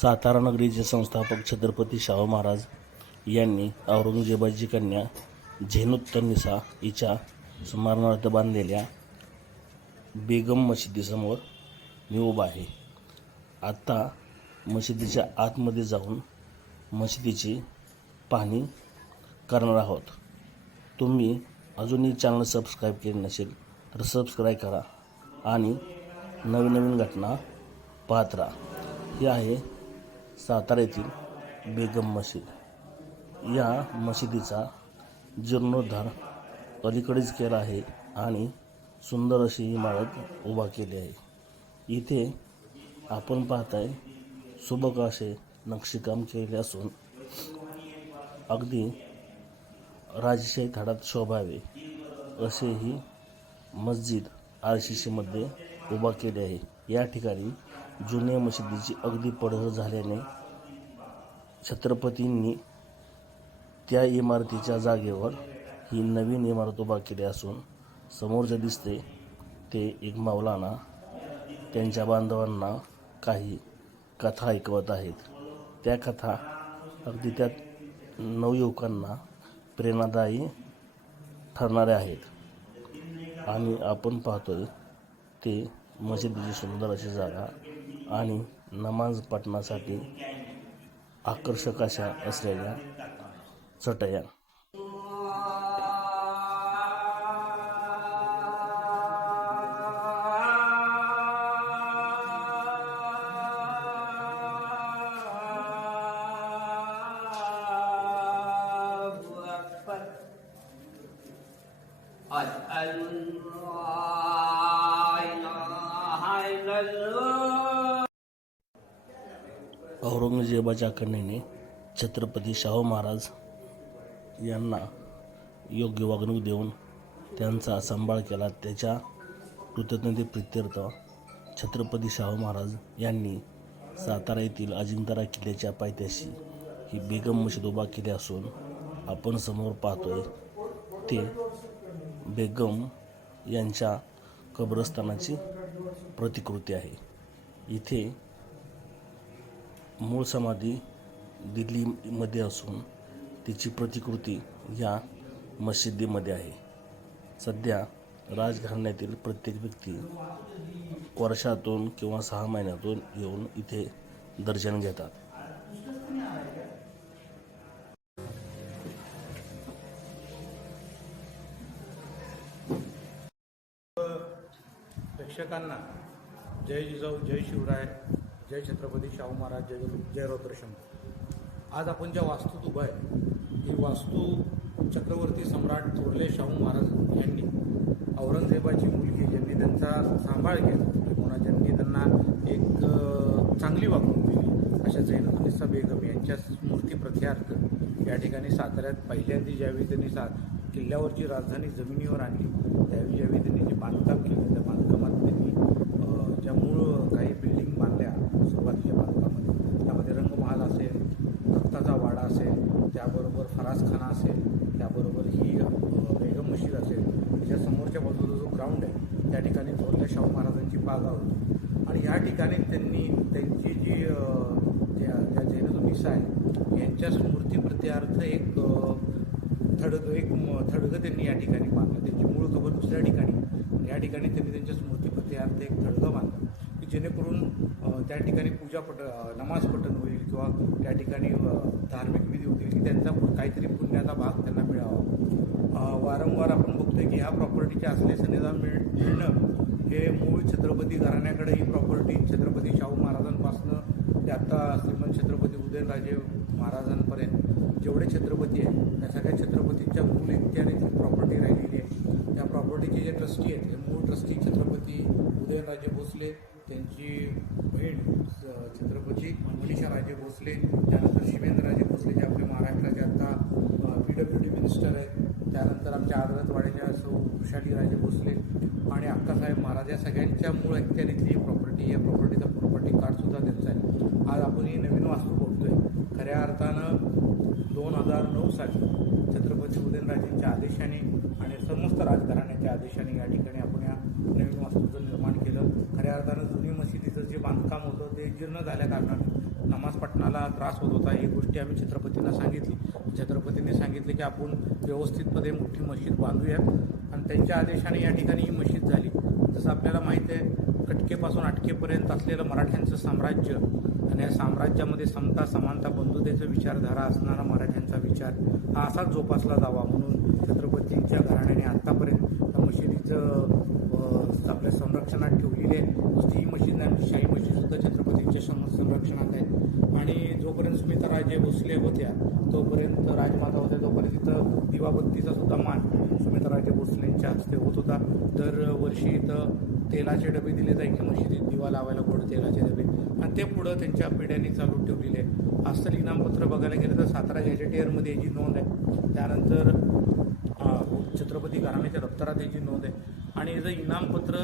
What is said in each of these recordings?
सातारा नगरीचे संस्थापक छत्रपती शाहू महाराज यांनी औरंगजेबाची कन्या झेनुत्तनिसा हिच्या स्मरणार्थ बांधलेल्या बेगम मशिदीसमोर मी उभा आहे. आत्ता मशिदीच्या आतमध्ये जाऊन मशिदीची पाहणी करणार आहोत. तुम्ही अजूनही चॅनल सबस्क्राईब केले नसेल तर सबस्क्राईब करा आणि नवीन नवीन घटना पाहत राहा. ही आहे सातारा येथील बेगम मशीद. या मशिदीचा जीर्णोद्धार अलीकडेच केला आहे आणि सुंदर अशी इमारत उभा केली आहे. इथे आपण पाहताय सुबक असे नक्षीकाम केले असून अगदी राजशाही थाडात शोभावे असे ही मस्जिद सीमध्ये उभा केले आहे. या ठिकाणी जुन्या मशिदीची अगदी पडझड झाल्याने छत्रपतींनी त्या इमारतीच्या जागेवर ही नवीन इमारत उभा केली असून समोर जे दिसते ते एक मौलाना त्यांच्या बांधवांना काही कथा ऐकवत आहेत. त्या कथा अगदी त्या नवयुवकांना प्रेरणादायी ठरणाऱ्या आहेत. आणि आपण पाहतोय ते मशिदीची सुंदर अशी जागा आणि नमाज पठणासाठी आकर्षक अशा असलेल्या चटया أسأل औरंगजेबाच्या कन्येने छत्रपती शाहू महाराज यांना योग्य वागणूक देऊन त्यांचा सांभाळ केला. त्याच्या कृतज्ञतेप्रित्यर्थ छत्रपती शाहू महाराज यांनी सातारा येथील अजिंतारा किल्ल्याच्या पायथ्याशी ही बेगम मशीद उभा केली असून आपण समोर पाहतोय ते बेगम यांच्या कब्रस्थानाची प्रतिकृती आहे. इथे मूळ समाधी दिल्लीमध्ये असून तिची प्रतिकृती या मशिदीमध्ये आहे. सध्या राजघराण्यातील प्रत्येक व्यक्ती वर्षातून किंवा सहा महिन्यातून येऊन इथे दर्शन घेतात. प्रेक्षकांना जय जिजाऊ जय शिवराय. जय छत्रपती शाहू महाराज जय जय रौद्रशम आज आपण ज्या वास्तूत उभा आहे ही वास्तू चक्रवर्ती सम्राट थोरले शाहू महाराज यांनी औरंगजेबाची मुलगी ज्यांनी त्यांचा सांभाळ केला किंवा ज्यांनी त्यांना एक चांगली वागणूक दिली. अशा जैनुनिसा बेगम यांच्या स्मृती प्रत्यार्थ या ठिकाणी साताऱ्यात पहिल्यांदा ज्यावेळी त्यांनी सा किल्ल्यावरची राजधानी जमिनीवर आणली त्यावेळी ज्यावेळी त्यांनी जे बांधकाम केलं त्या बांधकामात त्यांनी ज्या मूळ काही बिल्डिंग त्याबरोबर असेल त्याबरोबर ही अ, बेगम मशीद असेल त्याच्या समोरच्या बाजूला जो ग्राउंड आहे त्या ठिकाणी थोरल्या शाहू महाराजांची बागा होती. आणि या ठिकाणी त्यांनी त्यांची जी त्या ज्या ज्या जैननिसा आहे यांच्या स्मृतीप्रत्यार्थ एक थडग थडगं एक थडगं त्यांनी या ठिकाणी बांधलं. त्यांची मूळ कबर दुसऱ्या ठिकाणी. या ठिकाणी त्यांनी त्यांच्या स्मृतीप्रत्यार्थ एक थडगं बांधलं. जेणेकरून त्या ठिकाणी पूजा पट नमाज पठण होईल किंवा त्या ठिकाणी धार्मिक विधी होतील की त्यांचा काहीतरी पुण्याचा भाग त्यांना मिळावा. वारंवार आपण बघतोय की ह्या प्रॉपर्टीचे असले सन्निधान मिळ मिळणं हे मूळ छत्रपती घराण्याकडे ही प्रॉपर्टी छत्रपती शाहू महाराजांपासनं ते आत्ता श्रीमंत छत्रपती उदयनराजे महाराजांपर्यंत जेवढे छत्रपती आहेत त्या सगळ्या छत्रपतींच्या मूळ एकट्याने जी प्रॉपर्टी राहिलेली आहे. त्या प्रॉपर्टीचे जे ट्रस्टी आहेत ते मूळ ट्रस्टी छत्रपती उदयनराजे भोसले त्यांची बहीण छत्रपती मनीषा राजे भोसले त्यानंतर शिवेंद्रराजे भोसले जे आपले महाराष्ट्राचे आता पी डब्ल्यू डी मिनिस्टर आहेत. त्यानंतर आमच्या आदरतवाड्याच्या सौ वृषाली राजे भोसले आणि अक्कासाहेब महाराज या सगळ्यांच्या मूळ ऐक्यानेतली ही प्रॉपर्टी या प्रॉपर्टीचा प्रॉपर्टी कार्डसुद्धा त्यांचा आहे. आज आपण ही नवीन वास्तू बघतोय. खऱ्या अर्थानं दोन हजार नऊ साली छत्रपती उदयनराजेंच्या आदेशाने आणि समस्त राजघराण्याच्या आदेशाने या ठिकाणी आपण या नवीन वास्तूचं निर्माण केलं. खऱ्या अर्थानं जुनी मशिदीचं जे बांधकाम होतं ते जीर्ण झाल्याकारणाने नमाज पठणाला त्रास होत होता. ही गोष्टी आम्ही छत्रपतींना सांगितली. छत्रपतींनी सांगितले की आपण व्यवस्थितपणे मोठी मशीद बांधूया आणि त्यांच्या आदेशाने या ठिकाणी ही मशीद झाली. जसं आपल्याला माहीत आहे कटकेपासून अटकेपर्यंत असलेलं मराठ्यांचं साम्राज्य आणि या साम्राज्यामध्ये समता समानता बंधुतेचा विचारधारा असणारा मराठ्यांचा विचार हा असाच जोपासला जावा म्हणून छत्रपतींच्या घराण्याने आत्तापर्यंत मशिदीचं संरक्षणात ठेवलेली आहे नुसती मशीद नाही आमची शाही मशीद सुद्धा छत्रपतींच्या संरक्षणात आहे आणि जोपर्यंत सुमित्राराजे भोसले होत्या तोपर्यंत राजमाता होत्या तोपर्यंत तिथं दिवाबत्तीचा सुद्धा मान सुमित्राराजे भोसलेंच्या हस्ते होत होता. दरवर्षी इथं तेलाचे डबे दिले जायचे मशिदीत दिवा लावायला गोड तेलाचे डबे. आणि ते पुढं त्यांच्या पिढ्यांनी चालू ठेवलेले आहे अस्सल इनामपत्र बघायला गेलं तर सातारा गॅजेटियरमध्ये याची नोंद आहे. त्यानंतर छत्रपती घराण्याच्या दप्तरात याची नोंद आहे. आणि याचं इनामपत्र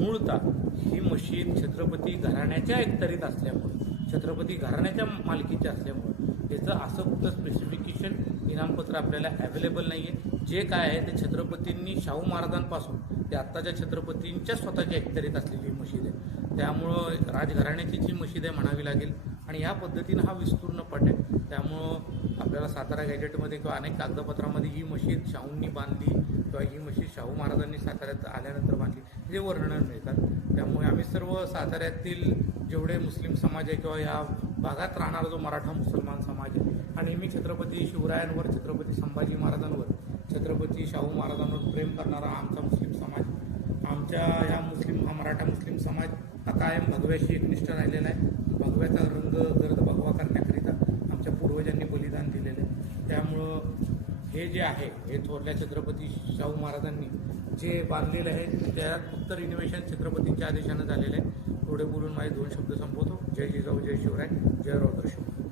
मूळतः ही मशीद छत्रपती घराण्याच्या एकतरीत असल्यामुळे छत्रपती घराण्याच्या मालकीचे असल्यामुळे याचं असं कुठलं स्पेसिफिकेशन इनामपत्र आपल्याला अवेलेबल नाही आहे जे काय आहे ते छत्रपतींनी शाहू महाराजांपासून ते आत्ताच्या छत्रपतींच्या स्वतःच्या एकतरीत असलेली मशीद आहे. त्यामुळं राजघराण्याची जी मशीद आहे म्हणावी लागेल. आणि या पद्धतीनं हा विस्तूर्ण पट आहे. त्यामुळं आपल्याला सातारा गॅजेटमध्ये किंवा अनेक कागदपत्रामध्ये ही मशीद शाहूंनी बांधली किंवा ही मशीद शाहू महाराजांनी साताऱ्यात आल्यानंतर बांधली हे वर्णन मिळतात. त्यामुळे आम्ही सर्व साताऱ्यातील जेवढे मुस्लिम समाज आहे किंवा या भागात राहणारा जो मराठा मुसलमान समाज आहे हा नेहमी छत्रपती शिवरायांवर छत्रपती संभाजी महाराजांवर छत्रपती शाहू महाराजांवर प्रेम करणारा आमचा मुस्लिम समाज. आमच्या या मुस्लिम हा मराठा मुस्लिम समाज हा कायम भगव्याशी एकनिष्ठ राहिलेला आहे. भगव्याचा रंग गर्द भगवा करण्याकरिता आमच्या पूर्वजांनी बलिदान दिलेलं आहे त्यामुळं हे जे आहे हे थोरल्या छत्रपती शाहू महाराजांनी जे बांधलेलं आहे त्यात फक्त रिनोव्हेशन छत्रपतींच्या आदेशानं झालेलं आहे. थोडे बोलून माझे दोन शब्द संपवतो. जय जिजाऊ जय शिवराय जय राव शिवराय